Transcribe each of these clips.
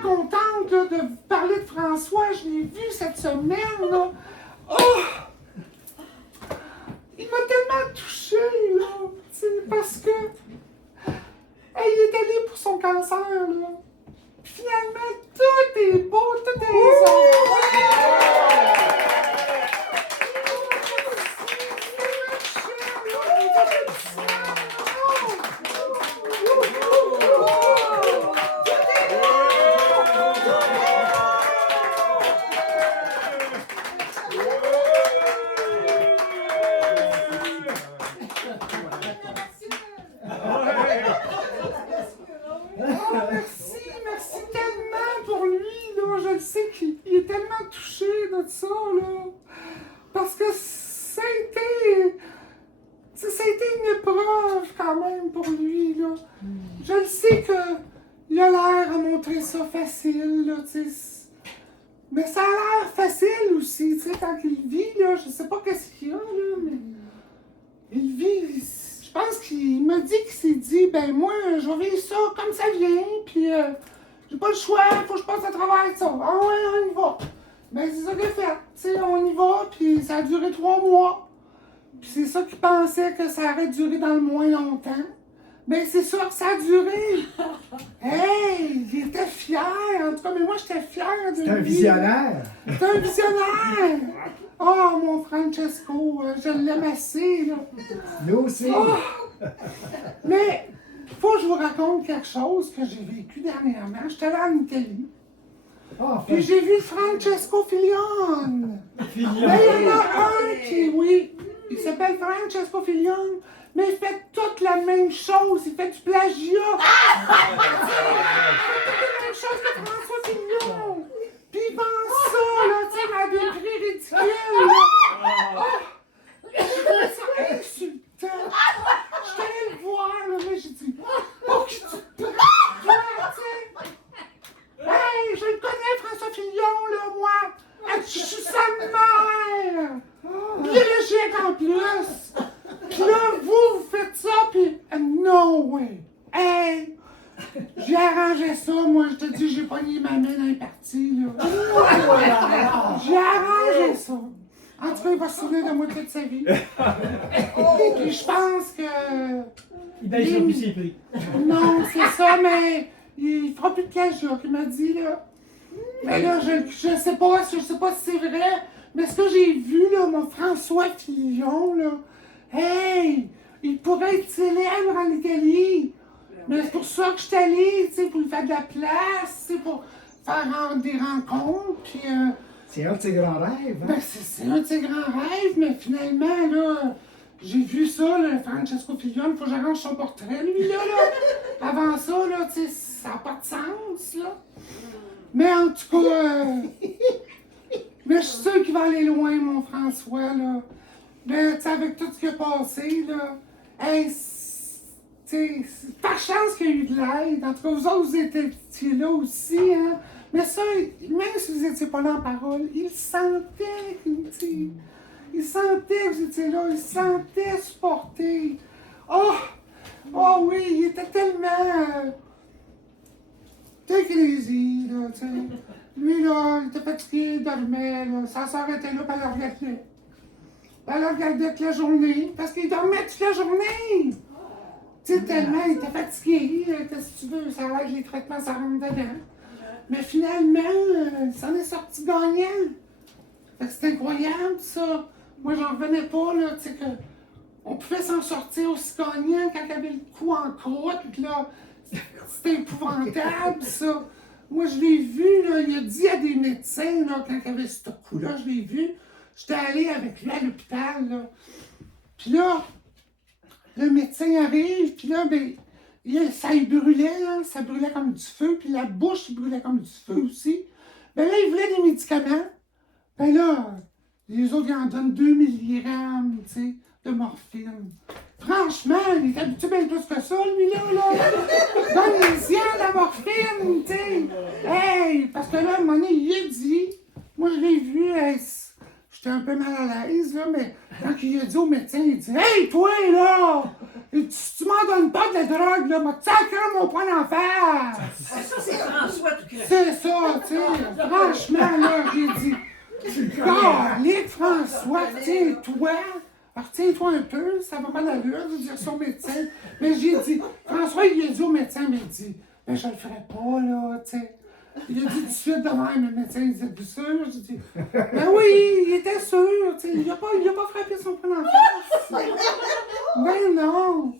contente là, de vous parler de François. Je l'ai vu cette semaine. Là. Oh! Il m'a tellement touchée, là. Parce que. Il est allé pour son cancer, là. Puis finalement, tout est beau, tout est merci tellement pour lui, là. Je le sais qu'il est tellement touché de ça, là. Parce que ça a été une épreuve quand même pour lui, là. Je le sais qu'il a l'air à montrer ça facile, là, tu sais. Mais ça a l'air facile aussi, tu sais, quand il vit, là. Je sais pas qu'est-ce qu'il y a, là, mais il vit. Je pense qu'il m'a dit qu'il s'est dit, ben moi, je vais vivre ça comme ça vient, puis j'ai pas le choix, faut que je passe à travers ça. Ah ouais, on y va. Ben c'est ça qu'il a fait, tu sais, on y va, puis ça a duré 3 mois. Puis c'est ça qu'il pensait que ça aurait duré dans le moins longtemps. Ben c'est ça que ça a duré. Hey, il était fier, en tout cas, mais moi j'étais fière de lui. C'est un visionnaire. C'est un visionnaire. Oh, mon Francesco, je l'aime assez, là. Nous aussi. Oh. Mais, faut que je vous raconte quelque chose que j'ai vécu dernièrement. J'étais allée en Italie. Oh, Puis j'ai vu Francesco Filion. Mais il y en a un qui, oui, il s'appelle Francesco Filion, mais il fait toute la même chose. Il fait du plagiat. Il fait toute la même chose que François Fillon. Puis il vend ça, là, tu sais, à des prix ridicules. J'ai trouvé ça insultant. J'étais allée le voir, là, mais j'ai dit, oh, que tu te plains, tu sais. Hey, je le connais, François Fillon, là, moi. Je suis sa mère. Biologique en plus. Puis là, vous faites ça, puis no way. Hey, j'ai arrangé ça, moi, je te dis, j'ai pogné ma main dans les parties, là. J'ai arrangé ça. En tout cas, il va se souvenir de moi toute sa vie. Puis je pense que... Il baisse le plus prix. Non, c'est ça, mais il fera plus de plagiat, il m'a dit, là. Mais là, je sais pas si c'est vrai, mais ce que j'ai vu, là, mon François Fillon, là, hey, il pourrait être célèbre en Italie. Mais c'est pour ça que je suis allée, tu sais, pour lui faire de la place, tu sais, pour faire des rencontres, puis... C'est un de ses grands rêves, hein? Ben, c'est un de ses grands rêves, mais finalement, là, j'ai vu ça, là, Francesco Fillon, il faut que j'arrange son portrait, lui, là. Avant ça, là, tu sais, ça n'a pas de sens, là. Mais en tout cas, mais je suis sûre qu'il va aller loin, mon François, là. Mais, tu sais, avec tout ce qui a passé, là, hey, tu sais, par chance qu'il y a eu de l'aide. En tout cas, vous autres, vous étiez là aussi, hein. Mais ça, même si vous n'étiez pas là en parole, il sentait que il sentait que vous étiez là, il sentait supporter. Oh! Oh oui, il était tellement... take it easy, là, tu sais. Lui, là, il était fatigué, il dormait, là. Sa soeur était là, puis elle le regardait. Elle le regardait toute la journée, parce qu'il dormait toute la journée. Tu sais, tellement, il était fatigué, qu'est-ce que tu veux, ça a l'air que les traitements, ça rentre dedans. Mais finalement, il s'en est sorti gagnant. Fait que c'est incroyable, ça. Moi, j'en revenais pas, là, tu sais, qu'on pouvait s'en sortir aussi gagnant quand il y avait le cou en croûte, là. C'était épouvantable, ça. Moi, je l'ai vu, là, il a dit à des médecins, là, quand il y avait ce coup-là, je l'ai vu. J'étais allée avec lui à l'hôpital, là. Puis là, le médecin arrive, puis là, ben... ça y brûlait, là, ça brûlait comme du feu, puis la bouche, il brûlait comme du feu aussi. Ben là, il voulait des médicaments. Ben là, les autres, ils en donnent 2 milligrammes, tu sais, de morphine. Franchement, il est habitué bien plus que ça, lui-là, là. Donne-les-y de la morphine, tu sais. Hey, parce que là, à un moment donné, il a dit, moi, je l'ai vu, je j'étais un peu mal à l'aise, là, mais quand il a dit au médecin, il dit « Hey, toi, là! Tu m'en donnes pas de la drogue, là, m'a sacré mon poing d'en face! » Ça, c'est François tout craché. C'est ça, tu sais, franchement, là, j'ai dit « Calique, François, tiens-toi! » Alors, tiens-toi un peu, ça va pas d'allure de dire ça au médecin. Mais j'ai dit, François, il a dit au médecin, mais il dit, ben je le ferai pas, là, tu sais. Il a dit tout de suite de même, le médecin, il dit, es-tu sûr? J'ai dit, ben oui, il était sûr, tu sais, il a pas frappé son poing en face. Ben non.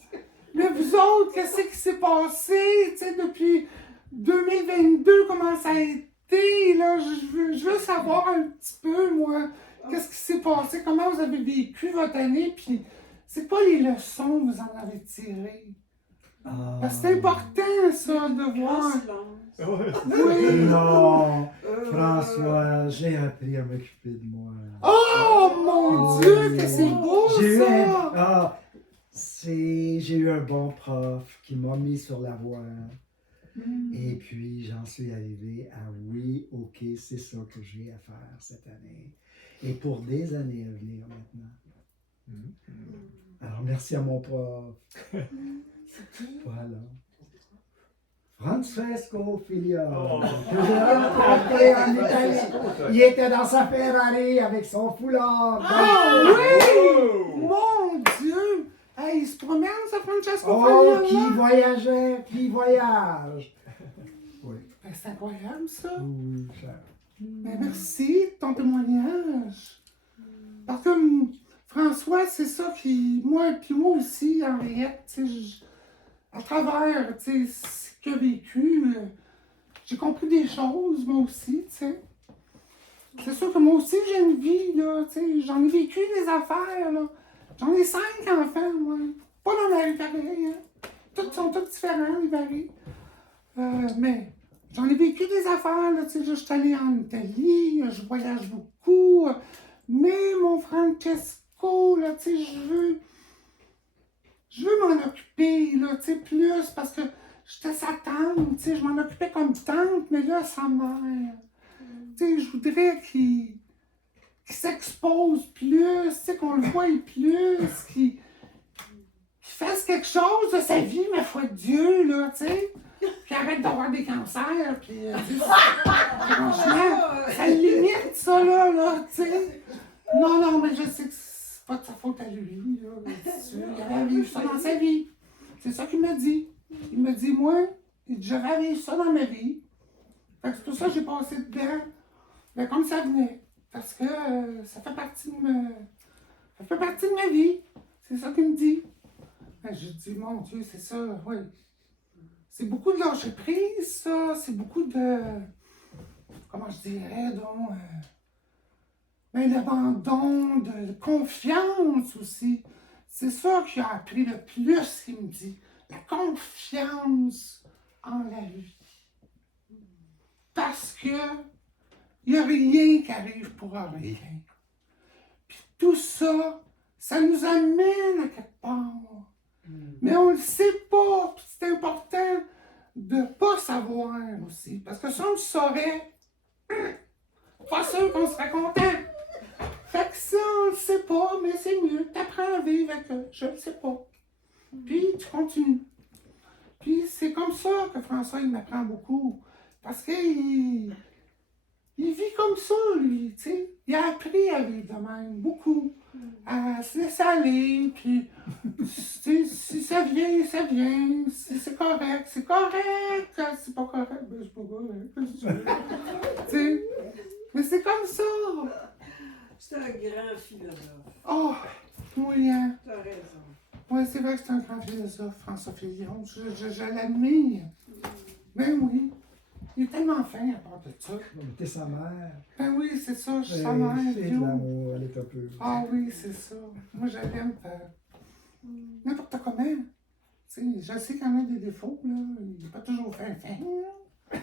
Mais vous autres, qu'est-ce qui s'est passé, tu sais, depuis 2022, comment ça a été, là? Je veux savoir un petit peu, moi. Qu'est-ce qui s'est passé? Comment vous avez vécu votre année? Puis, c'est quoi les leçons que vous en avez tirées? Parce que c'est important, ça, de voir. Oui. Non, François, j'ai appris à m'occuper de moi. Oh, mon Dieu, Oui. que c'est beau, J'ai eu ça! j'ai eu un bon prof qui m'a mis sur la voie. Et puis, j'en suis arrivé à oui, OK, c'est ça que j'ai à faire cette année. Et pour des années à venir maintenant. Alors, merci à mon prof. Voilà. Francesco Figliolo, que j'ai rencontré en Italie. Il était dans sa Ferrari avec son foulard. Ah oui! Mon Dieu! Hey, il se promène, ça, Francesco Oh, qui Figliolo? voyageait, qui voyage. Oui. Ben, c'est incroyable, ça. Oui, cher. Ben, merci de ton témoignage. Parce que François, c'est ça qui. Moi aussi, Henriette, tu sais, à travers tu sais, ce qu'il a vécu, j'ai compris des choses, moi aussi, tu sais. C'est sûr que moi aussi, j'ai une vie, là, tu sais. J'en ai vécu des affaires, là. J'en ai 5 enfants, moi. Pas dans la rue pareil, hein. Tous sont tous différents, les maris. Mais j'en ai vécu des affaires, là, tu sais. Je suis allée en Italie, je voyage beaucoup. Mais mon Francesco, là, tu sais, je veux m'en occuper, là, tu sais, plus, parce que j'étais sa tante, tu sais, je m'en occupais comme tante, mais là, sa mère. Tu sais, je voudrais qu'il s'expose plus, tu sais, qu'on le voie plus, qu'il fasse quelque chose de sa vie, ma foi de Dieu, là, tu sais. Puis arrête d'avoir des cancers, puis franchement, ça limite, ça, là, tu sais. Non, mais je sais que c'est pas de sa faute à lui, là. Il avait vécu ça dans sa vie. C'est ça qu'il m'a dit. Il m'a dit, moi, j'avais vécu ça dans ma vie. Fait que c'est pour ça que j'ai passé dedans. Mais comme ça venait. Parce que ça fait partie de ma vie. C'est ça qu'il me dit. Ben, je dis, mon Dieu, c'est ça, oui. C'est beaucoup de lâcher prise, ça. C'est beaucoup de. Comment je dirais, donc. Ben, d'abandon, de confiance aussi. C'est ça qu'il a appris le plus, qu'il me dit. La confiance en la vie. Parce que il n'y a rien qui arrive pour rien. Puis tout ça, ça nous amène à quelque part. Mais on ne le sait pas. Puis c'est important de ne pas savoir aussi. Parce que si on le saurait, pas sûr qu'on serait content. Fait que ça, on le sait pas, mais c'est mieux. T'apprends à vivre avec eux. Je le sais pas. Puis tu continues. Puis c'est comme ça que François, il m'apprend beaucoup. Parce qu'il vit comme ça, lui, tu sais. Il a appris à vivre de même, beaucoup. À se laisser aller, puis si ça vient, ça vient. Si c'est correct, c'est correct. Quand c'est pas correct, ben c'est pas correct. Qu'est-ce que tu veux? Tu sais. Mais c'est comme ça. C'est un grand philosophe. Oh, oui, hein. T'as raison. Oui, c'est vrai que c'est un grand philosophe, François Fillon. Je l'admire. Ben oui. Il est tellement fin à part de ça. T'es sa mère. Ben oui, c'est ça, je suis sa mère. C'est de Bio. l'amour, elle est un peu. Ah oui, c'est ça. Moi, je l'aime n'importe comment. Tu sais, je sais qu'il y en a des défauts, là. Il n'est pas toujours fin. Je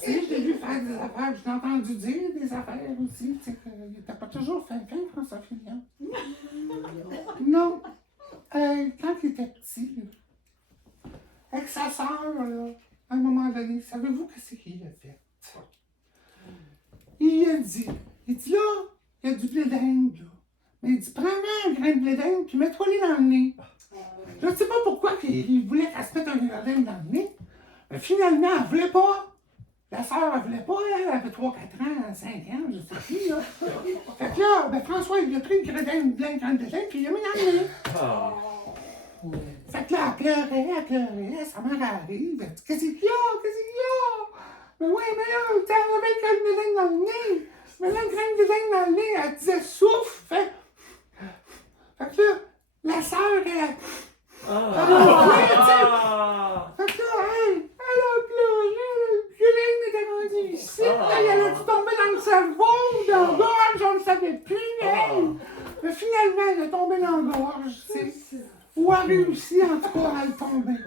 sais, je l'ai vu faire des affaires. Je l'ai entendu dire des affaires aussi. Tu sais, qu'il n'était pas toujours fin, François Fillon. Non. Quand il était petit, là, avec sa sœur, là, à un moment donné, savez-vous qu'est-ce qu'il a fait? Il a dit là, il y a du blé d'Inde, là. Mais il dit, prends un grain de blé d'Inde, puis mets-toi-les dans le nez. Je ne sais pas pourquoi il voulait qu'elle se mette un grain de blé dans le nez. Mais finalement, elle ne voulait pas. La sœur, elle voulait pas, elle avait 3, 4 ans, 5 ans, je sais plus, là. Fait que là, ben François, il a pris une graine de blé d'Inde, puis il a mis dans le nez. Fait que là, elle pleurait, sa mère arrive, elle dit, qu'est-ce qu'il y a, qu'est-ce qu'il y a? Mais oui, mais là, t'as avait une graine de blé dans le nez. Mais là, une graine de blé dans le nez, elle disait, souffle, fait que là, la sœur, elle... Fait que là, elle a pleuré, le grain était rendu ici, là, elle a dû tomber dans le cerveau, dans la gorge, on ne savait plus, mais finalement, elle est tombée dans la gorge, tu sais. Ou a réussi, en tout cas, à le tomber.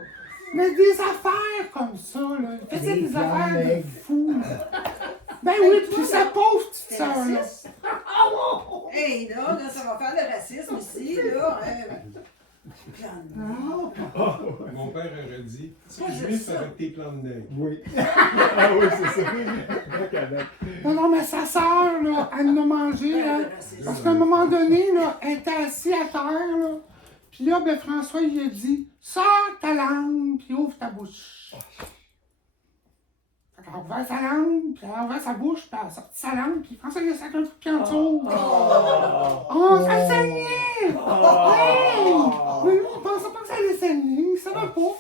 Mais des affaires comme ça, là, il faisait des affaires de fou, là. Ben oui, puis sa pauvre petite sœur, là. Hey, là, ça va faire le racisme ici, là. Mon père aurait dit, c'est Moi, je juif sais. avec tes plans de nez. Oui. Ah oui, c'est ça. Non, mais sa sœur, là, elle en a mangé, là. Parce qu'à un moment donné, là, elle était assise à terre, là. Puis là, ben, François, il a dit, sors ta langue, puis ouvre ta bouche. Fait qu'elle a ouvert sa langue, puis elle a ouvert sa bouche, puis elle a sorti sa langue, puis François, il a sacré un coup de pied en dessous. Oh, ça saignait! Hey! Mais lui, il pensait pas que ça allait saigner, il savait pas.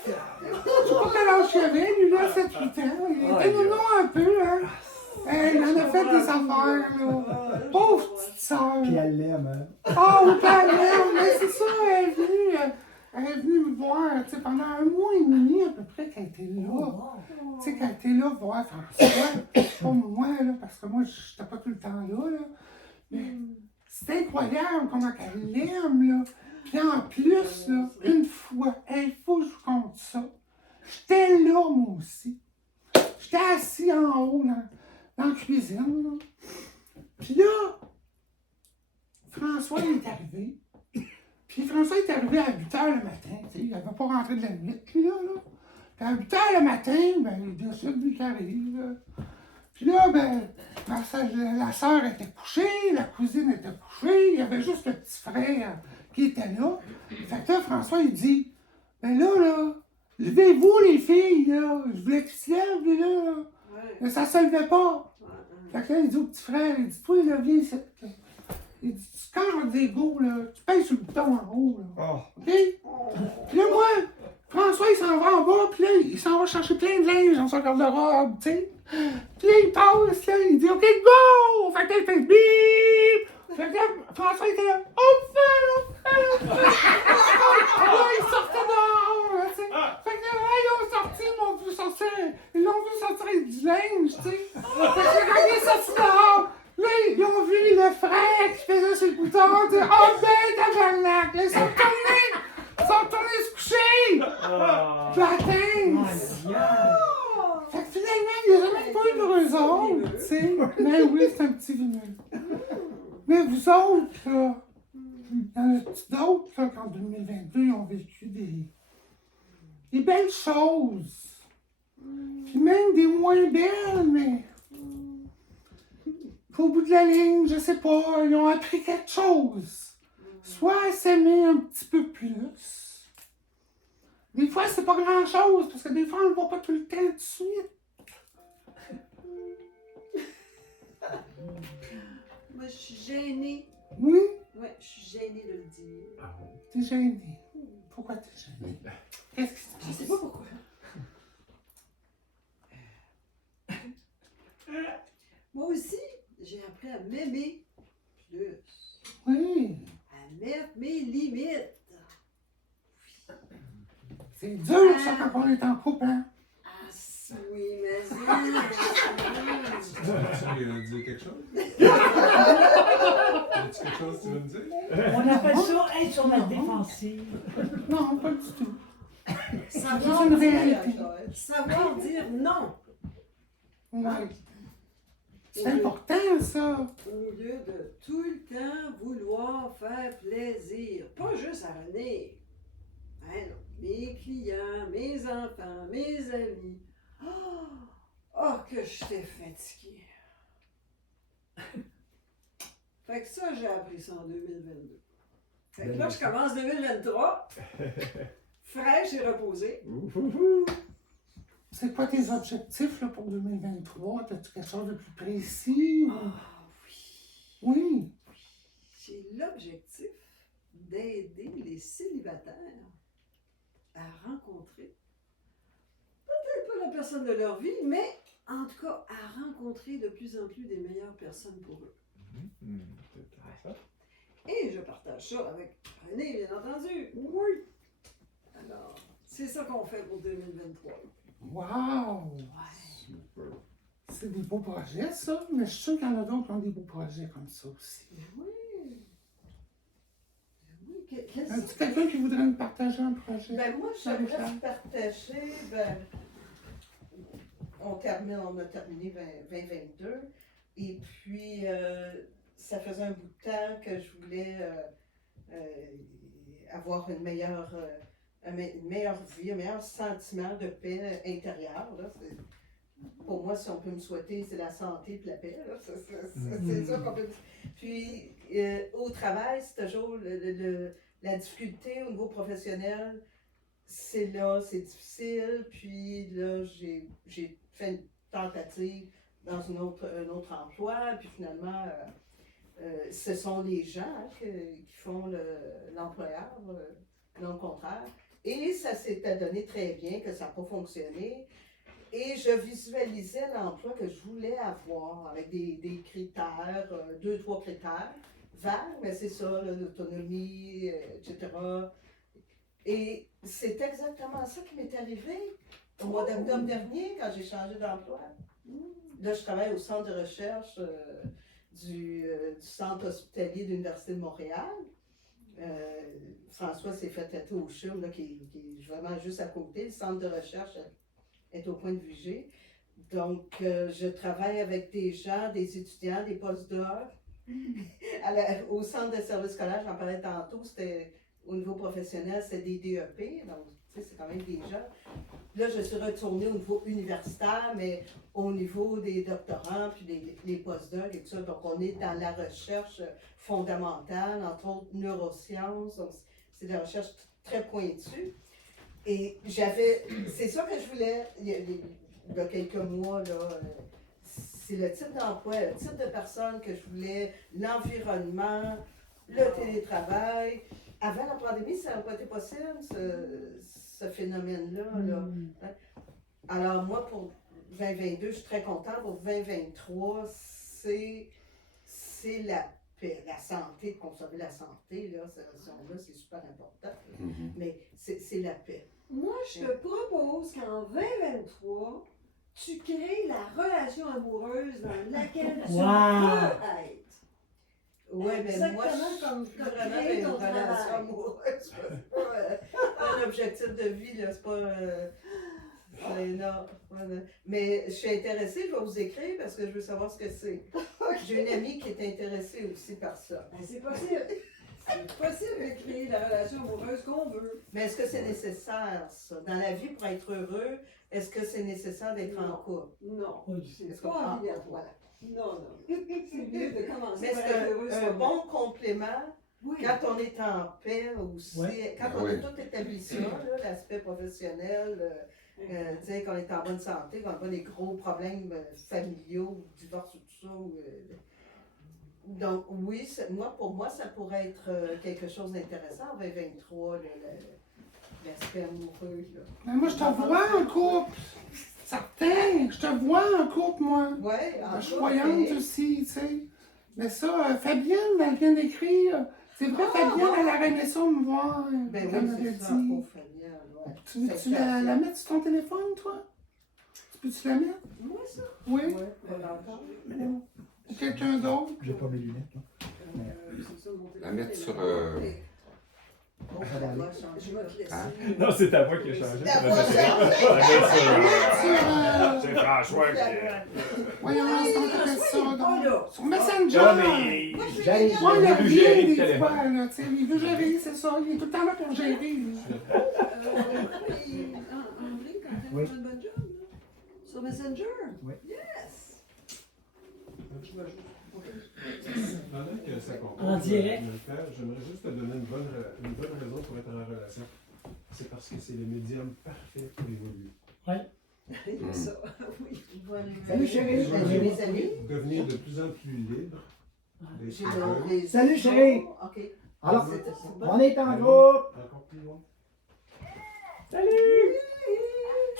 Je sais pas quel âge il avait, lui, là, 7-8 ans. Il était nono un peu, hein. Hey, il en a fait des affaires, là. Pauvre petite sœur. Puis elle l'aime, hein. Oh, oui, mais c'est ça, elle est venue me voir, tu sais, pendant 1 mois et demi à peu près qu'elle était là. Tu sais, qu'elle était là voir François, pas moi, là, parce que moi, j'étais pas tout le temps là, là. Mais c'est incroyable comment elle l'aime, là. Puis en plus, là, une fois, il faut que je vous conte ça. J'étais là, moi aussi. J'étais assis en haut, dans la cuisine, là. Puis là, François il est arrivé. Puis François est arrivé à 8 h le matin. Tu sais, il n'avait pas rentré de la nuit, lui, là. Puis à 8 h le matin, ben, il décide, lui, qui arrive, là. Puis là, ben, la sœur était couchée, la cousine était couchée, il y avait juste le petit frère qui était là. Fait que là, François, il dit, ben là, levez-vous, les filles, là. Je voulais qu'ils se lèvent, lui, là. Mais ça se levait pas. Fait que là, il dit au petit frère, il dit, toi, là, viens ici. Il dit, quand je vais dire go, là, tu pèses sur le bouton en haut, là. OK? Puis là, moi, François, il s'en va en bas, puis là, il s'en va chercher plein de linge dans son garde-robe, tu sais. Puis là, il passe, là, il dit, OK, go! Fait que là, il fait bip! Fait que là, François était là, on fait! Là, il sortait dehors, là, tu sais. Fait que là, ils ont sorti, ils l'ont vu sortir avec du linge, tu sais. Fait que là, quand il est sorti dehors, là, ils ont vu le frère qui faisait sur le bouton, ils ont dit, oh ben, tabarnak! Là, ils sont retournés se coucher! Fait que finalement, il n'y a jamais pas eu de raison, tu sais. Mais oui, c'est un petit vineux. Mais vous autres, là, il y en a d'autres, là, qu'en 2022, ils ont vécu des belles choses. Puis même des moins belles, mais au bout de la ligne, je sais pas, ils ont appris quelque chose. Soit à s'aimer un petit peu plus. Des fois, c'est pas grand-chose, parce que des fois, on ne le voit pas tout le temps tout de suite. Moi, je suis gênée. Oui, Ouais, je suis gênée de le dire. t'es gêné. Pourquoi t'es gêné? Qu'est-ce qui se passe? Je sais pas pourquoi. Moi aussi, j'ai appris à m'aimer plus. Oui, À mettre mes limites. c'est dur, ça, quand on est en couple, hein? Ah, oui, mais Tu veux dire quelque chose? As-tu quelque chose que tu veux me dire? On appelle ça être sur la défensive. Non, pas du tout. savoir C'est une réalité. savoir dire non. Ouais. C'est important, ça. Au lieu de tout le temps vouloir faire plaisir. Pas juste à René. Hein, non. Mes clients, mes enfants, mes amis. Oh que j'étais fatiguée. Fait que ça, j'ai appris ça en 2022. Fait que Ben, là, je commence 2023, fraîche et reposée. C'est quoi tes objectifs là, pour 2023? As-tu quelque chose de plus précis? Ah oui. Oui. J'ai l'objectif d'aider les célibataires à rencontrer, peut-être pas la personne de leur vie, mais en tout cas à rencontrer de plus en plus des meilleures personnes pour eux. C'est intéressant. Et je partage ça avec René, bien entendu. Oui. Alors, c'est ça qu'on fait pour 2023. Wow! Super. C'est des beaux projets, ça, mais je suis sûre qu'il y en a d'autres qui ont des beaux projets comme ça aussi. Oui. Oui, quel As-tu quelqu'un qui voudrait nous partager un projet? Ben moi, j'aimerais vous partager, on a terminé 2022, et puis ça faisait un bout de temps que je voulais avoir une meilleure vie, un meilleur sentiment de paix intérieure. Là. Pour moi, si on peut me souhaiter, c'est la santé et la paix. Là. C'est ça qu'on peut. Puis au travail, c'est toujours la difficulté au niveau professionnel. C'est difficile. Puis là, j'ai fait une tentative dans un autre emploi. Puis finalement, ce sont les gens qui font l'employeur, non le contraire. Et ça s'était donné très bien, que ça n'a pas fonctionné. Et je visualisais l'emploi que je voulais avoir avec des critères, 2-3 critères vagues, mais c'est ça, l'autonomie, etc. Et c'est exactement ça qui m'est arrivé au mois d'octobre dernier, quand j'ai changé d'emploi. Là, je travaille au centre de recherche du centre hospitalier de l'Université de Montréal. François s'est fait têter au CHUM, là, qui est vraiment juste à côté. Le centre de recherche est au coin de Vigée. Donc, je travaille avec des gens, des étudiants, des postdocs. Au centre de service scolaire, j'en parlais tantôt, c'était au niveau professionnel, c'est des DEP. Donc, tu sais, c'est quand même des gens. Là, je suis retournée au niveau universitaire, mais au niveau des doctorants, puis les postdocs et tout ça. Donc, on est dans la recherche fondamentale, entre autres neurosciences. Donc, c'est de la recherche très pointue. Et c'est ça que je voulais, il y a quelques mois, là, c'est le type d'emploi, le type de personne que je voulais, l'environnement, le télétravail. Avant la pandémie, ça n'a pas été possible, ce phénomène-là. Là. Alors moi, pour 2022, je suis très contente. Pour 2023, c'est la paix, la santé, de conserver la santé, là, cette notion-là, c'est super important. Mais c'est la paix. Moi, je te propose qu'en 2023, tu crées la relation amoureuse dans laquelle tu peux être. Oui, mais moi, exactement je suis comme vraiment créer dans ton une relation travail. amoureuse. C'est pas un objectif de vie, là, c'est pas... non, voilà. Mais je suis intéressée, je vais vous écrire parce que je veux savoir ce que c'est. J'ai une amie qui est intéressée aussi par ça. Ben, c'est possible. C'est possible de créer la relation amoureuse qu'on veut. Mais est-ce que c'est nécessaire, ça? Dans la vie, pour être heureux, est-ce que c'est nécessaire d'être en couple? Non, c'est Est-ce pas qu'on- obligatoire. Voilà. Non. C'est mieux de commencer Mais par c'est être heureux un soi-même. bon complément Oui. quand on est en paix aussi. Quand on a Oui. tout établi ça, là, l'aspect professionnel, tu sais, qu'on est en bonne santé, qu'on n'a pas des gros problèmes familiaux, divorce ou tout ça. Donc, oui, pour moi, ça pourrait être quelque chose d'intéressant en 2023, l'aspect amoureux. Là. Mais moi, je te vois en couple. Certain, je te vois en couple, moi. Ouais, en Je suis couple, voyante mais- aussi, tu sais. Mais ça, Fabienne, elle vient d'écrire. C'est vrai, Fabienne, elle aurait aimé ça me voir. Ben comme oui, elle avait c'est ça, dit. pauvre Fabienne, ouais. Tu veux-tu la mettre sur ton téléphone, toi? Peux-tu la mettre? Moi, ça. Oui. Ouais, pas encore. Ou quelqu'un d'autre? J'ai pas mes lunettes, là. C'est ça, mon La mettre sur, Oh, ça va changer. Je vais te laisser. Hein? Non, c'est ta voix qui a changé. La Ça voix m'a fait rire. Sur, C'est François qui... voyons, on appelle ça, Pas donc. là. Sur Messenger. Non, mais... J'arrive. Moi, il Il veut gérer revient le des téléphone. fois, là, tu sais. Il veut gérer, c'est ça. Il est tout le temps là pour gérer, lui. André, quand tu Oui. fait un bon job, là. Sur Messenger? Oui. Yes! Je vais juste Pendant que ça compte, En direct. j'aimerais juste te donner une bonne raison pour être en relation. C'est parce que c'est le médium parfait pour évoluer. Il y a ça, oui. Salut chérie, J'ai des amis. Devenir de plus en plus libre. d'être J'ai heureux. des- Salut, chérie. OK. Alors, C'est bon. on est en groupe. Encore plus loin. Salut!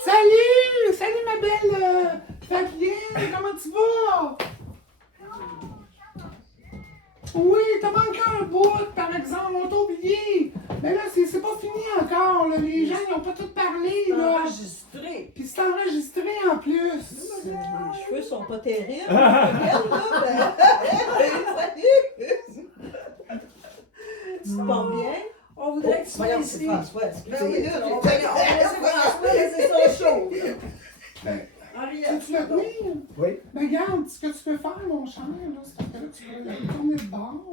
Salut! Salut ma belle Fabienne, comment tu vas? Oui, t'as manqué un bout, par exemple, on t'a oublié. Mais là, c'est pas fini encore, là. Les gens, ils ont pas tout parlé, là. Enregistré. Puis c'est enregistré en plus. Les cheveux sont pas terribles. Regarde, là, salut! Tu te portes bien? On voudrait que tu sois Voyons, ici. c'est François. Ben oui, Excusez. on va laisser François laisser son show. Henriette, Tu le tenir? Oui. Mais regarde, ce que tu peux faire, mon cher, là, c'est que là, tu peux la tourner de bord.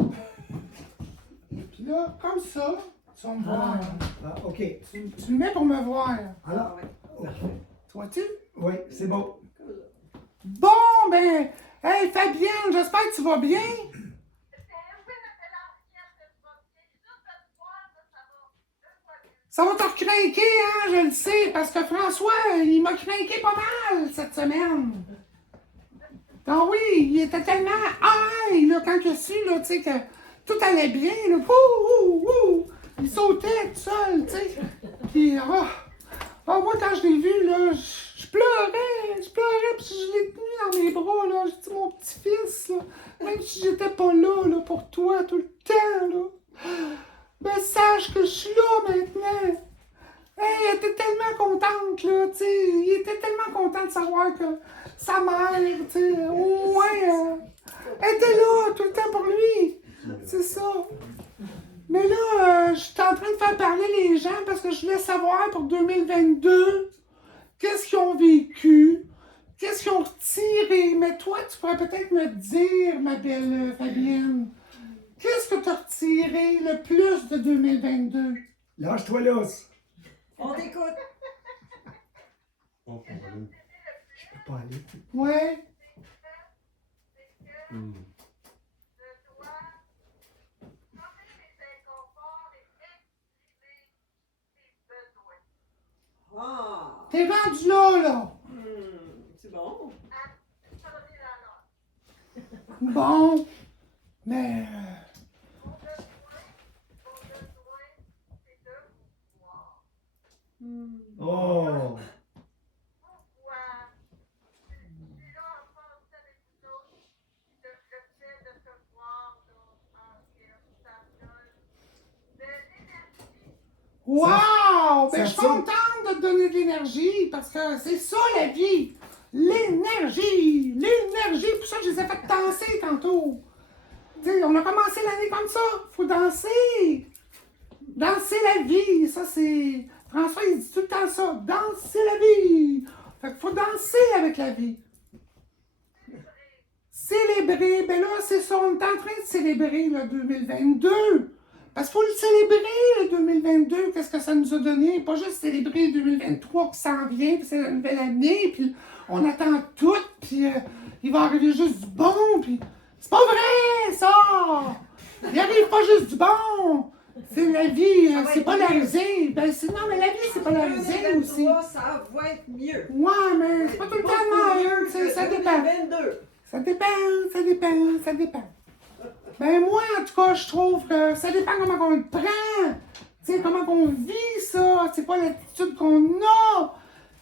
Puis là, comme ça, tu vas me voir. Ah, OK. Tu le mets pour me voir. Alors, Tu vois-tu? oui, c'est bon. Bon, ben, hey Fabienne, j'espère que tu vas bien. Ça va te recrinquer, hein, je le sais, parce que François, il m'a crinqué pas mal cette semaine. Ah oui, il était tellement high, là, quand je suis, là, tu sais, que tout allait bien, là, il sautait tout seul, tu sais. Puis, moi, quand je l'ai vu, là, je pleurais, puis je l'ai tenu dans mes bras, là, je dis, mon petit-fils, là, même si j'étais pas là, pour toi, tout le temps, là. Ben, sache que je suis là maintenant. Hey, elle était tellement contente, là, tu sais. Il était tellement content de savoir que sa mère, tu sais, au moins, elle était là tout le temps pour lui. C'est ça. Mais là, je suis en train de faire parler les gens parce que je voulais savoir pour 2022 qu'est-ce qu'ils ont vécu, qu'est-ce qu'ils ont retiré. Mais toi, tu pourrais peut-être me dire, ma belle Fabienne, qu'est-ce que tu as retiré le plus de 2022? Lâche-toi là. on t'écoute. On va aller. Je peux pas aller. Ouais. Ah, T'es rendu là, là. c'est bon. Bon. Mais... Oh! Wow! Ben, ça je suis sonne. contente de te donner de l'énergie parce que c'est ça la vie! L'énergie! L'énergie! Pour ça, je les ai fait danser tantôt. Tu sais, on a commencé l'année comme ça. Faut danser! Danser la vie! Ça, c'est. François, il dit tout le temps ça. Danser la vie! Fait qu'il faut danser avec la vie. Célébrer. Ben là, c'est ça. On est en train de célébrer le 2022. Parce qu'il faut le célébrer, le 2022, qu'est-ce que ça nous a donné. Pas juste célébrer le 2023 qui s'en vient, puis c'est la nouvelle année, puis on attend tout, puis il va arriver juste du bon, puis c'est pas vrai, ça! Il arrive pas juste du bon! C'est la vie, Ça va c'est être polarisé. Ben, non, mais la vie, c'est polarisé aussi. 2023, ça va être mieux. Ouais, mais c'est pas tout le temps mieux, tu sais, ça dépend. 2022. Ça dépend. Ben moi, en tout cas, je trouve que ça dépend comment on le prend. Tu sais, comment on vit ça. C'est quoi l'attitude qu'on a.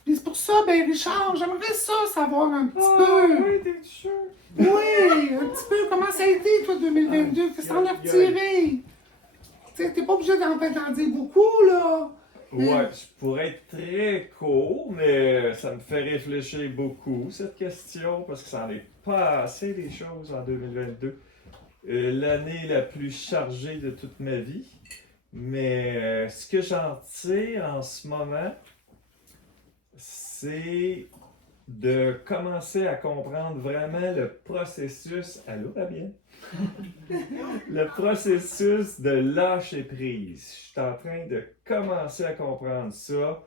Puis c'est pour ça, ben Richard, j'aimerais ça savoir un petit peu. Oui, t'es sûr? Oui, un petit peu. Comment ça a été, toi, 2022? Qu'est-ce que t'en as retiré? Tu sais, t'es pas obligé d'en dire beaucoup, là. Ouais, je pourrais être très court, mais ça me fait réfléchir beaucoup, cette question, parce que ça en est pas assez des choses en 2022. L'année la plus chargée de toute ma vie. Mais ce que j'en tire en ce moment, c'est de commencer à comprendre vraiment le processus. Allô, Fabienne? Le processus de lâcher prise. Je suis en train de commencer à comprendre ça.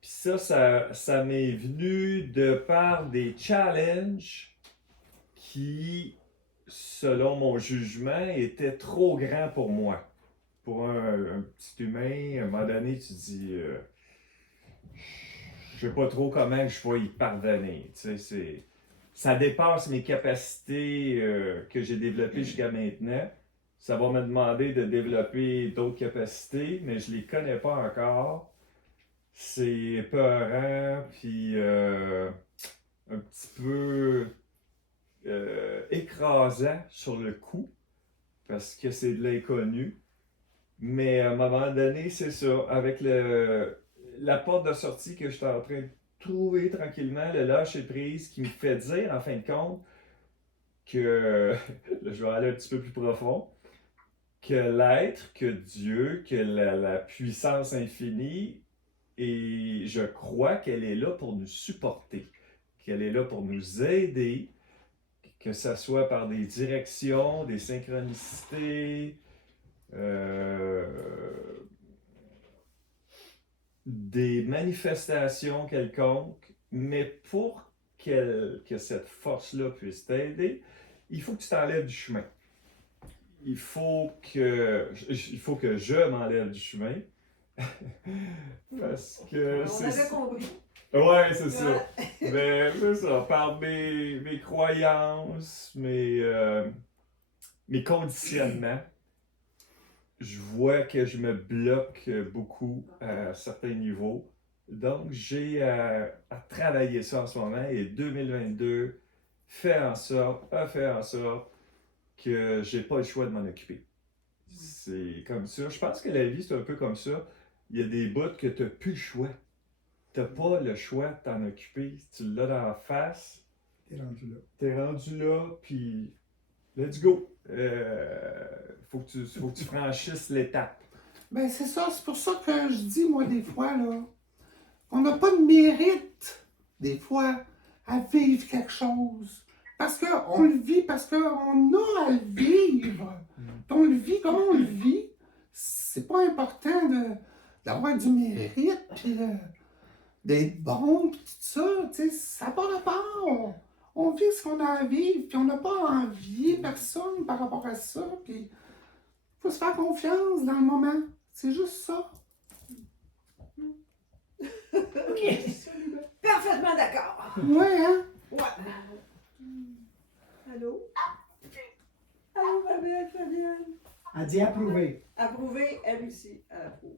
Puis ça m'est venu de par des challenges qui selon mon jugement, était trop grand pour moi. Pour un petit humain, à un moment donné, tu te dis, je sais pas trop comment je vais y parvenir. Tu sais, ça dépasse mes capacités que j'ai développées jusqu'à maintenant. Ça va me demander de développer d'autres capacités, mais je les connais pas encore. C'est épeurant, puis un petit peu écrasant sur le coup, parce que c'est de l'inconnu. Mais à un moment donné, c'est ça, avec la porte de sortie que je suis en train de trouver tranquillement, le lâcher-prise qui me fait dire, en fin de compte, que, là, je vais aller un petit peu plus profond, que l'être, que Dieu, que la puissance infinie, et je crois qu'elle est là pour nous supporter, qu'elle est là pour nous aider, que ce soit par des directions, des synchronicités, des manifestations quelconques, mais pour que cette force-là puisse t'aider, il faut que tu t'enlèves du chemin. Il faut que je m'enlève du chemin. Parce que On avait compris. Ouais, c'est ça. Ouais. Mais c'est ça, par mes croyances, mes conditionnements, je vois que je me bloque beaucoup à certains niveaux. Donc, j'ai à travailler ça en ce moment et 2022 a fait en sorte que j'ai pas le choix de m'en occuper. C'est comme ça. Je pense que la vie, c'est un peu comme ça. Il y a des bouts que tu n'as plus le choix. Tu n'as pas le choix de t'en occuper. Tu l'as dans la face. T'es rendu là. T'es rendu là, puis let's go. Faut que tu franchisses l'étape. Ben, c'est ça. C'est pour ça que je dis, moi, des fois, là, on n'a pas de mérite, des fois, à vivre quelque chose. Parce qu'on le vit, parce qu'on a à le vivre. Puis on le vit comme on le vit. C'est pas important d'avoir du mérite, puis d'être bon, puis tout ça. Tu sais, ça n'a pas rapport. On vit ce qu'on a à vivre, puis on n'a pas à envier personne par rapport à ça. Puis il faut se faire confiance dans le moment. C'est juste ça. OK. Parfaitement d'accord. Ouais, hein? Ouais. Allô? Allô, ma belle Fabienne? Elle dit approuvé. Approuvé, elle aussi, elle approuve.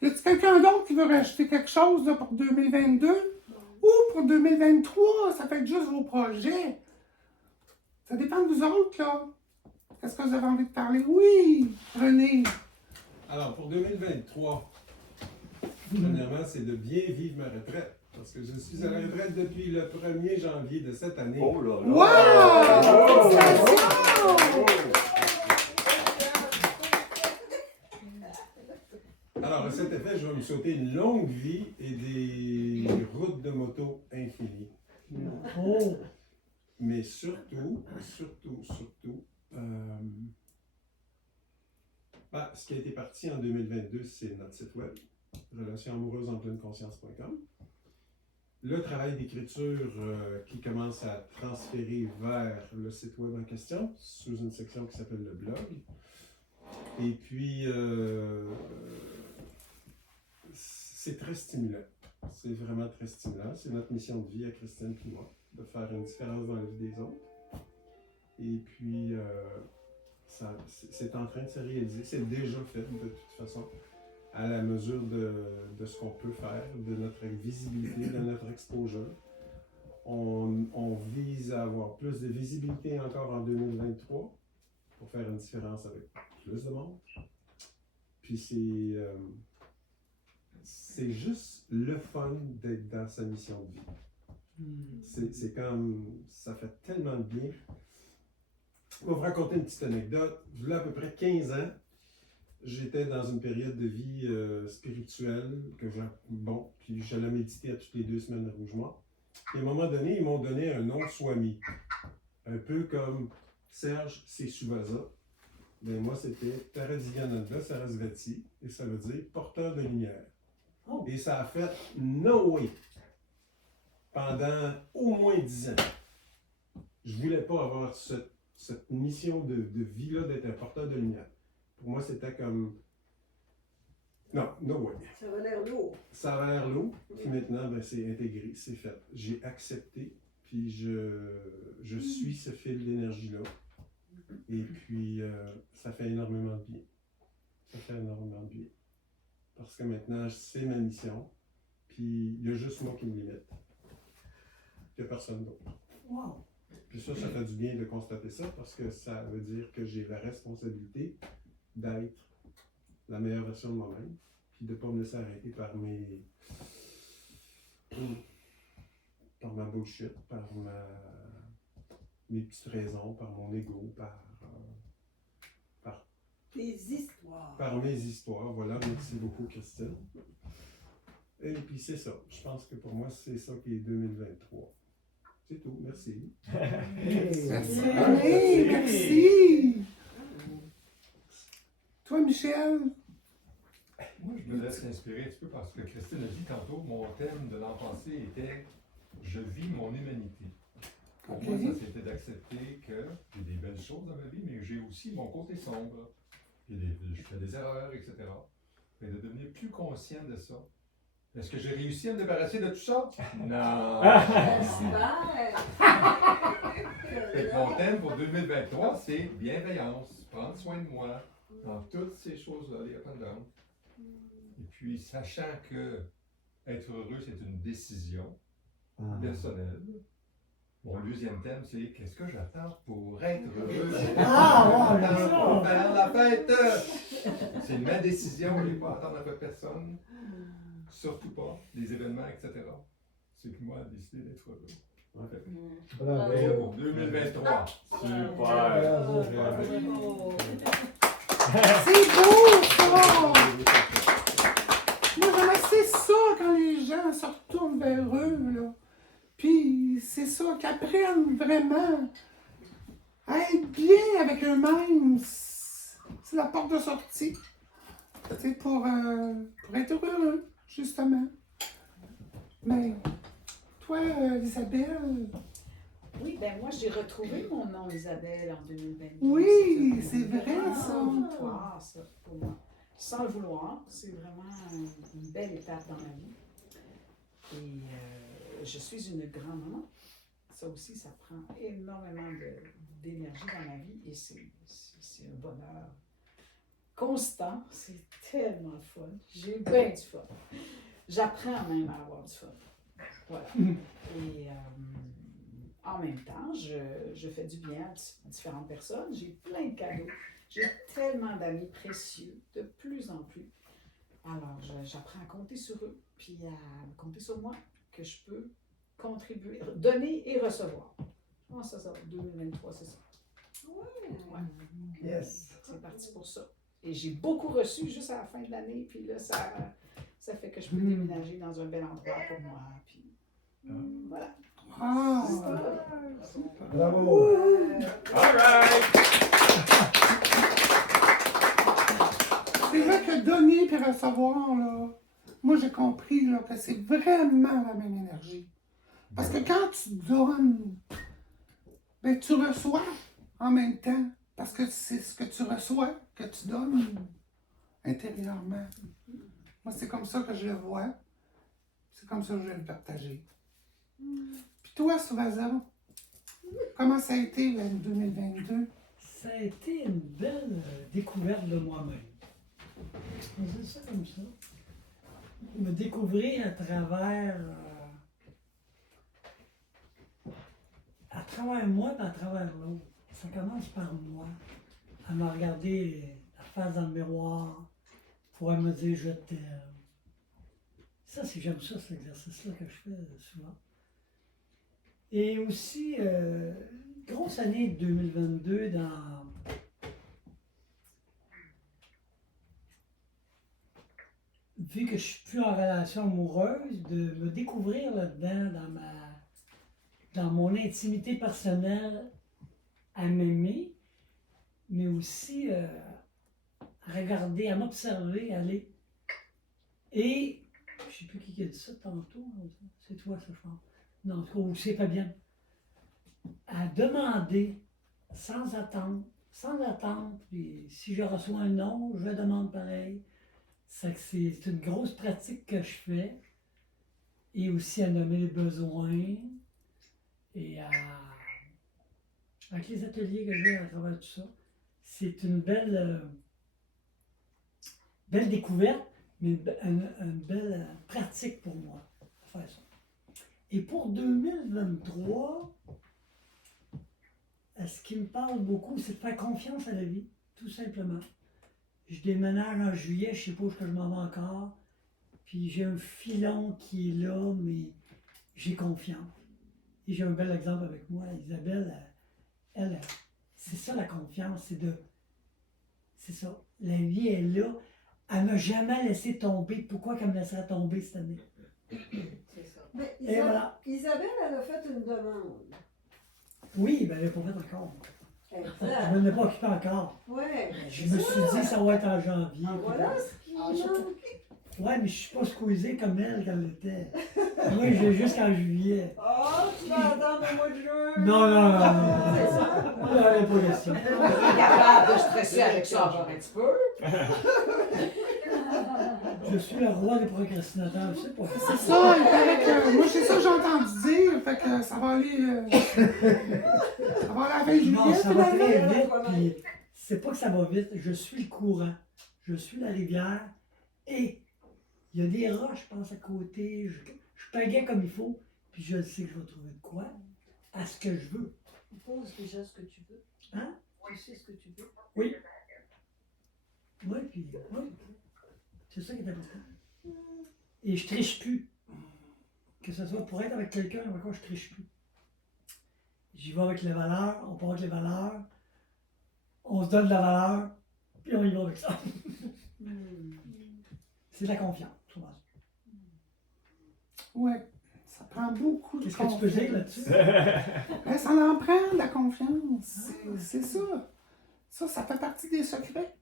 Y a-t-il quelqu'un d'autre qui veut rajouter quelque chose là, pour 2022? Ou pour 2023? Ça peut être juste vos projets. Ça dépend de vous autres, là. Qu'est-ce que vous avez envie de parler? Oui, René. Alors, pour 2023, premièrement, c'est de bien vivre ma retraite. Parce que je suis à la retraite depuis le 1er janvier de cette année. Oh là là! Wow! Oh! Félicitations! Alors, à cet effet, je vais me souhaiter une longue vie et des routes de moto infinies. Oh. Mais surtout, ce qui a été parti en 2022, c'est notre site web, relationamoureuseenpleineConscience.com. Le travail d'écriture qui commence à transférer vers le site web en question, sous une section qui s'appelle le blog. Et puis, c'est très stimulant. C'est vraiment très stimulant. C'est notre mission de vie à Christine et moi, de faire une différence dans la vie des autres. Et puis, c'est en train de se réaliser. C'est déjà fait, de toute façon, à la mesure de ce qu'on peut faire, de notre visibilité, de notre exposure. On vise à avoir plus de visibilité encore en 2023 pour faire une différence avec plus de monde. Puis c'est juste le fun d'être dans sa mission de vie. C'est comme, ça fait tellement de bien. Je vais vous raconter une petite anecdote. Il y a à peu près 15 ans, j'étais dans une période de vie spirituelle puis j'allais méditer à toutes les 2 semaines à Rougemont. Et à un moment donné, ils m'ont donné un nom Swami. Un peu comme Serge Sesuvasa. Ben moi, c'était Paradigananda Sarasvati, et ça veut dire porteur de lumière. Oh. Et ça a fait no way pendant au moins 10 ans. Je voulais pas avoir ce cette mission de vie-là d'être un porteur de lumière. Pour moi, c'était comme... Non, no way. Ça va l'air lourd. Ça a l'air lourd, puis maintenant, ben, c'est intégré, c'est fait. J'ai accepté, puis je suis ce fil d'énergie-là. Et puis, ça fait énormément de bien. Ça fait énormément de bien. Parce que maintenant, c'est ma mission, puis il y a juste moi qui me limite. Il n'y a personne d'autre. Wow. Puis ça fait du bien de constater ça, parce que ça veut dire que j'ai la responsabilité d'être la meilleure version de moi-même, puis de ne pas me laisser arrêter par ma bullshit, par mes petites raisons, par mon ego, Des histoires. par mes histoires. Voilà, merci beaucoup Christine. Et puis c'est ça, je pense que pour moi c'est ça qui est 2023. C'est tout, merci. Merci. Allez, merci. Toi, Michel? Moi, je me laisse inspirer un petit peu parce que Christine a dit tantôt, mon thème de l'an passé était « Je vis mon humanité ». Pour Ok. moi, ça c'était d'accepter que j'ai des belles choses dans ma vie, mais j'ai aussi mon côté sombre. Je fais des erreurs, etc. Et de devenir plus conscient de ça. Est-ce que j'ai réussi à me débarrasser de tout ça? Non! Fait que mon thème pour 2023, c'est bienveillance, prendre soin de moi, dans toutes ces choses-là, les up and down. Et puis, sachant que être heureux, c'est une décision personnelle. Mon deuxième thème, c'est qu'est-ce que j'attends pour être heureux? Ah, ouais, c'est ça. Pour faire la fête! C'est ma décision, je n'ai pas à attendre après personne. Surtout pas les événements, etc. C'est que moi, à décider d'être heureux. C'est Bravo. pour 2023. Super! Bravo. C'est beau, ça! Moi, c'est ça quand les gens se retournent vers eux, là. Puis c'est ça, qu'ils apprennent vraiment à être bien avec eux-mêmes. C'est la porte de sortie. C'est pour être heureux, justement. Mais toi, Isabelle... Oui, ben moi j'ai retrouvé mon nom Isabelle en 2022. Oui, c'est une vrai, grande ça. victoire, ça, pour moi. Sans le vouloir, c'est vraiment une belle étape dans ma vie. Et je suis une grand-maman. Ça aussi, ça prend énormément d'énergie dans ma vie et c'est un bonheur constant. C'est tellement fun. J'ai bien du fun. J'apprends même à avoir du fun. Voilà. Et en même temps, je fais du bien à différentes personnes. J'ai plein de cadeaux. J'ai tellement d'amis précieux, de plus en plus. Alors, j'apprends à compter sur eux, puis à compter sur moi, que je peux contribuer, donner et recevoir. Je pense que ça, 2023, c'est ça. Ouais. Yes. C'est parti pour ça. Et j'ai beaucoup reçu juste à la fin de l'année, puis là, ça fait que je peux déménager dans un bel endroit pour moi. Puis, voilà. Ah! Bravo. All right! C'est vrai que donner et recevoir, là, moi j'ai compris là, que c'est vraiment la même énergie. Parce que quand tu donnes, ben, tu reçois en même temps. Parce que c'est ce que tu reçois que tu donnes intérieurement. Moi, c'est comme ça que je le vois. C'est comme ça que je vais le partager. Puis toi, Souvaza, comment ça a été l'année 2022? Ça a été une belle découverte de moi-même. On dit ça comme ça. Me découvrir à travers moi et à travers l'autre. Ça commence par moi. À me regarder la face dans le miroir pour me dire je t'aime. Ça, j'aime ça, cet exercice-là que je fais souvent. Et aussi, grosse année 2022 dans... Vu que je suis plus en relation amoureuse, de me découvrir là-dedans, dans mon intimité personnelle, à m'aimer, mais aussi à regarder, à m'observer, aller. Et, je ne sais plus qui a dit ça tantôt, c'est toi ça, je pense. Non, en tout cas, c'est Fabienne. À demander sans attendre. Sans attendre. Puis si je reçois un non, je le demande pareil. C'est que c'est une grosse pratique que je fais. Et aussi à nommer les besoins. Et avec les ateliers que j'ai à travers tout ça, c'est une belle découverte, mais une belle pratique pour moi de faire ça. Et pour 2023, ce qui me parle beaucoup, c'est de faire confiance à la vie, tout simplement. Je déménage en juillet, je ne sais pas où je m'en vais encore. Puis j'ai un filon qui est là, mais j'ai confiance. Et j'ai un bel exemple avec moi, Isabelle, elle, c'est ça la confiance, c'est ça. La vie est là, elle m'a jamais laissé tomber. Pourquoi qu'elle me laisserait tomber cette année? C'est ça. Mais Et voilà. Isabelle, elle a fait une demande. Oui, ben elle n'est pas faite encore. Exact. Je ne l'ai pas occupée encore. Ouais. Je me suis dit, ça va être en janvier. Ah, voilà ce qui manque. Ouais, mais je suis pas squeezé comme elle quand elle était. Moi, j'ai jusqu'en juillet. Oh, tu vas attendre le mois de juin. Non, non, non, C'est non. ça. Non, elle n'est pas question. est capable de stresser avec ça encore un petit peu. Je suis le roi des procrastinateurs, je sais pas. C'est ça, il paraît que. Moi, c'est ça que j'ai entendu dire. Fait que ça va aller. Ça va aller à la fin juillet, Non, ça va finalement. très vite, puis c'est pas que ça va vite, je suis le courant, je suis la rivière, et il y a des roches, je pense, à côté, je pagaie comme il faut, puis je sais que je vais trouver de quoi, à ce que je veux. Pose déjà ce que tu veux. Hein? Tu sais ce que tu veux. Oui. Oui, puis, oui. C'est ça qui est important. Et je triche plus. Que ce soit pour être avec quelqu'un, encore, je triche plus. J'y vais avec les valeurs, on part avec les valeurs, on se donne de la valeur, puis on y va avec ça. C'est de la confiance, souvent. Ouais. Ça prend beaucoup de Qu'est-ce que tu peux dire confiance. là-dessus? Ben, ça en prend de la confiance. C'est ça. Ça fait partie des secrets.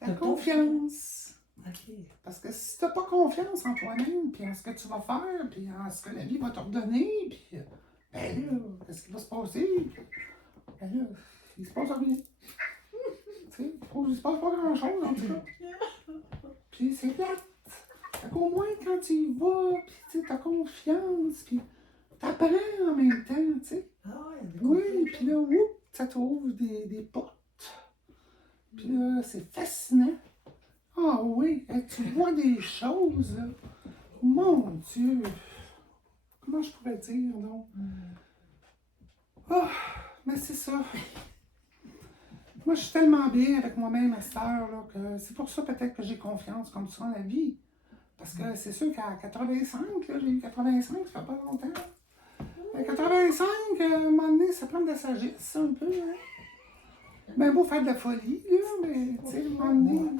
La De ton confiance. Ok. Parce que si tu n'as pas confiance en toi-même, puis en ce que tu vas faire, puis en ce que la vie va te redonner, puis ben là, qu'est-ce qui va se passer? Ben là, il se passe rien. Tu sais, il se passe pas grand-chose en tout cas. Puis c'est plate. Fait qu'au moins quand tu y vas, puis tu as confiance, puis t'apprends en même temps, tu sais. Ah ouais, il y a des Oui, conflits. puis là, whoop, ça t'ouvre des portes. Puis là, c'est fascinant. Ah oui, et tu vois des choses, là. Mon Dieu. Comment je pourrais dire, donc? Oh, mais c'est ça. Moi, je suis tellement bien avec moi-même à cette heure, là, que c'est pour ça peut-être que j'ai confiance comme ça en la vie. Parce que c'est sûr qu'à 85, là, j'ai eu 85, ça fait pas longtemps. À 85, à un moment donné, ça prend de la sagesse, un peu, hein. Ben, beau faire de la folie, là, mais, tu sais, à un moment donné,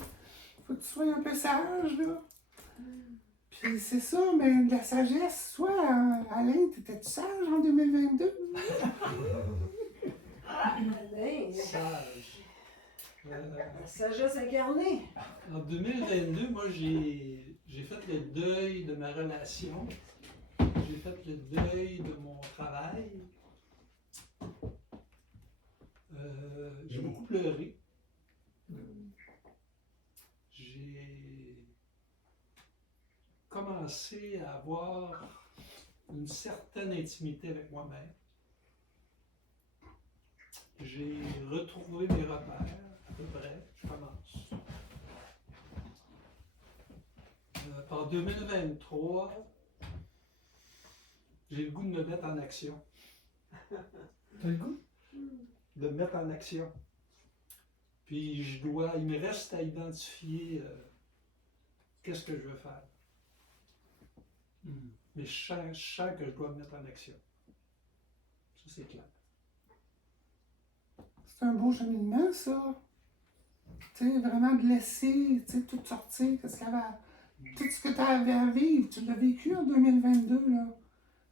faut que tu sois un peu sage, là. Puis c'est ça, mais de la sagesse, soit, Alain, t'étais-tu sage en 2022? Alain, Sage. la sagesse incarnée. En 2022, moi, j'ai fait le deuil de ma relation. J'ai fait le deuil de mon travail. J'ai beaucoup pleuré. J'ai commencé à avoir une certaine intimité avec moi-même. J'ai retrouvé mes repères, à peu près. Je commence. En 2023, j'ai le goût de me mettre en action. T'as le goût? De me mettre en action. Puis il me reste à identifier qu'est-ce que je veux faire. Mais je sens que je dois me mettre en action. Ça, c'est clair. C'est un beau cheminement, ça. Tu sais, vraiment de laisser, tu sais, tout sortir, tout ce que tu avais à vivre, tu l'as vécu en 2022, là.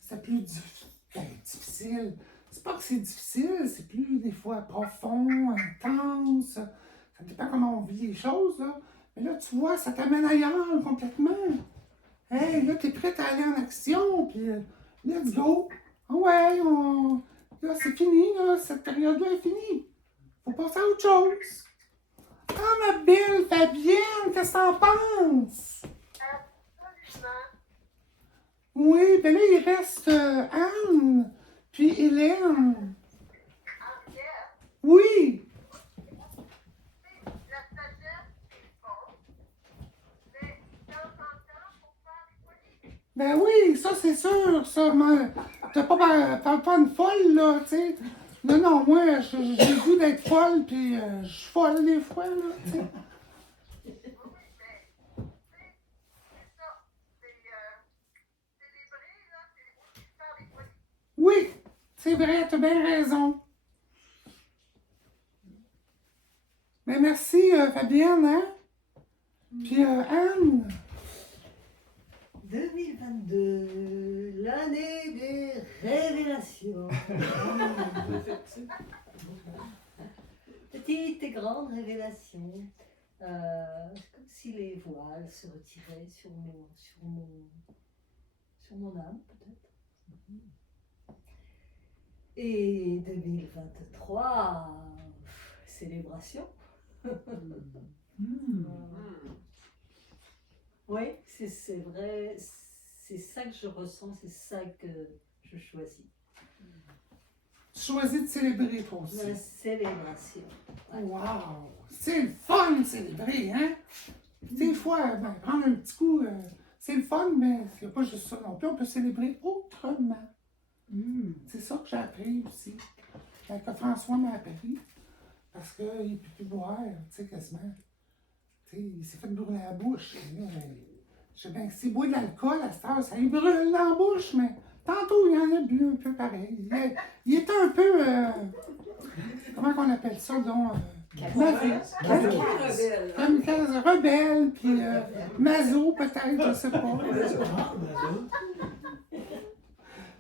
C'était plus difficile. C'est pas que c'est difficile, c'est plus des fois profond, intense. Ça dépend comment on vit les choses, là. Mais là, tu vois, ça t'amène ailleurs complètement. Hey, là, t'es prête à aller en action, puis let's go. Ah ouais, Là, c'est fini, là. Cette période-là est finie. Faut passer à autre chose. Ah, ma belle Fabienne, qu'est-ce que t'en penses? Oui, ben là, il reste Anne, puis Hélène. Oui. Ben oui, ça c'est sûr, ça. T'as pas parle pas une folle, là, tu sais. Non, moi, j'ai le goût d'être folle, puis je suis folle des fois, là, tu sais. Oui, c'est vrai, t'as bien raison. Ben merci, Fabienne, hein? Puis Anne. 2022, l'année des révélations. Petite et grande révélation. C'est comme si les voiles se retiraient sur mon âme, peut-être. Et 2023, célébration. Oui, c'est vrai, c'est ça que je ressens, c'est ça que je choisis. Tu choisis de célébrer toi aussi. La célébration. Ouais. Wow! C'est le fun de célébrer, hein? Des fois, ben, prendre un petit coup, c'est le fun, mais il n'y a pas juste ça non plus. On peut célébrer autrement. C'est ça que j'ai appris aussi. Que François m'a appris. Parce qu'il ne peut plus boire, tu sais, quasiment. Tu sais, il s'est fait brûler la bouche. Je sais bien que s'il boit de l'alcool à cette heure, ça lui brûle dans la bouche, mais tantôt, il en a bu un peu pareil. Il était un peu. Comment on appelle ça, donc? Kamikaze rebelle, puis maso, peut-être, je sais pas.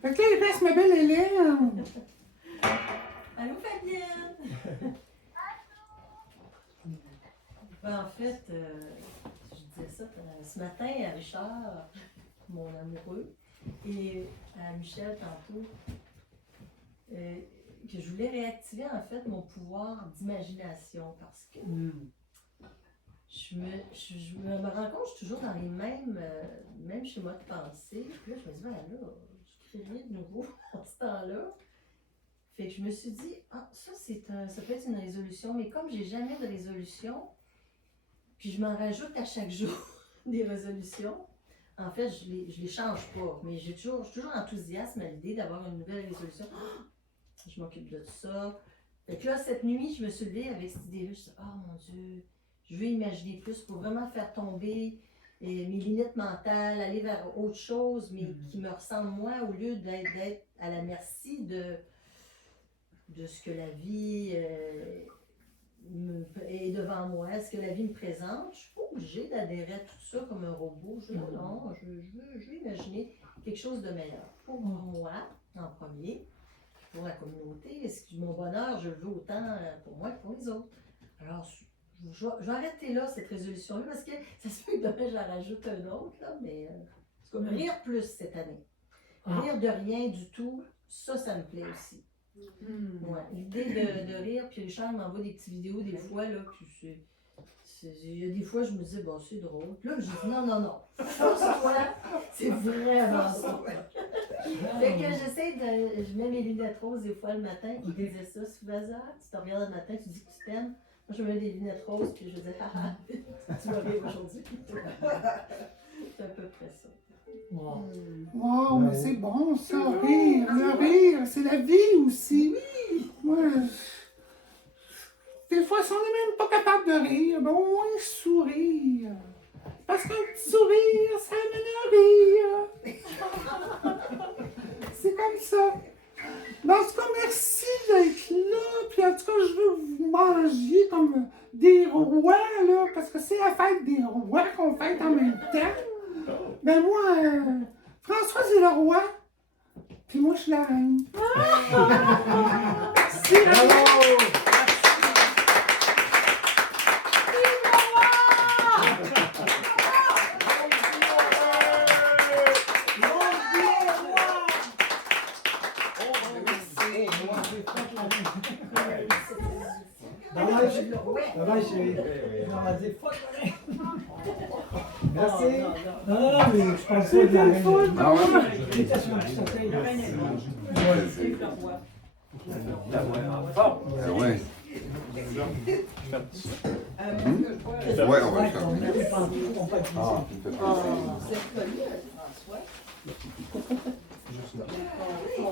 Fait que là, il reste ma belle Hélène. Allô, Fabienne? Ben, en fait, je disais ça ce matin à Richard, mon amoureux, et à Michel tantôt, que je voulais réactiver en fait mon pouvoir d'imagination parce que je me rends compte que je suis toujours dans les mêmes schémas de pensée. Puis là, je me dis, ben là, je crée rien de nouveau dans ce temps-là. Fait que je me suis dit, ah, ça peut être une résolution, mais comme j'ai jamais de résolution, puis je m'en rajoute à chaque jour des résolutions. En fait, je les change pas, mais je suis toujours enthousiaste à l'idée d'avoir une nouvelle résolution. Oh, je m'occupe de tout ça. Fait que là, cette nuit, je me suis levée avec cette idée-là. Je me suis dit, oh mon Dieu, je veux imaginer plus pour vraiment faire tomber mes limites mentales, aller vers autre chose, mais qui me ressemble moi, au lieu d'être à la merci de ce que la vie est devant moi, ce que la vie me présente. Je ne suis pas obligée d'adhérer à tout ça comme un robot. Je veux imaginer quelque chose de meilleur pour moi en premier, pour la communauté. Mon bonheur, je le veux autant pour moi que pour les autres. Alors, je vais arrêter là cette résolution-là parce que ça se peut que demain j'en rajoute un autre, là, mais c'est comme rire plus cette année. Rire de rien du tout, ça me plaît aussi. Ouais, l'idée de rire, puis Richard m'envoie des petites vidéos des fois, là, puis il y a des fois je me dis, bon, c'est drôle. Puis là, je dis, non, force-toi, c'est vraiment ça. Fait que je mets mes lunettes roses des fois le matin, il disait ça, Sylvaza, tu te regardes le matin, tu dis que tu t'aimes. Moi, je mets des lunettes roses, puis je dis, haha, tu vas rire aujourd'hui. C'est à peu près ça. Wow, mais c'est bon ça, rire. Le rire, c'est la vie aussi. Oui. Moi, des fois, si on n'est même pas capable de rire, ben au moins sourire. Parce qu'un petit sourire, ça amène à rire. C'est comme ça. Mais en tout cas, merci d'être là. Puis en tout cas, je veux que vous mangiez comme des rois, là, parce que c'est la fête des rois qu'on fête en même temps. Ben moi, François c'est le roi, puis moi je suis la reine. Merci. Bye bye, chérie. On va dire fuck, ouais. Merci. Non, mais je pense pas de la reine. Ah ouais? J'étais sur un petit orteil. Ah ouais. Ouais, on va le faire. On a des pantoufles, on peut Ah, tu me fais plaisir. Vous êtes connu avec François? Juste là. Ton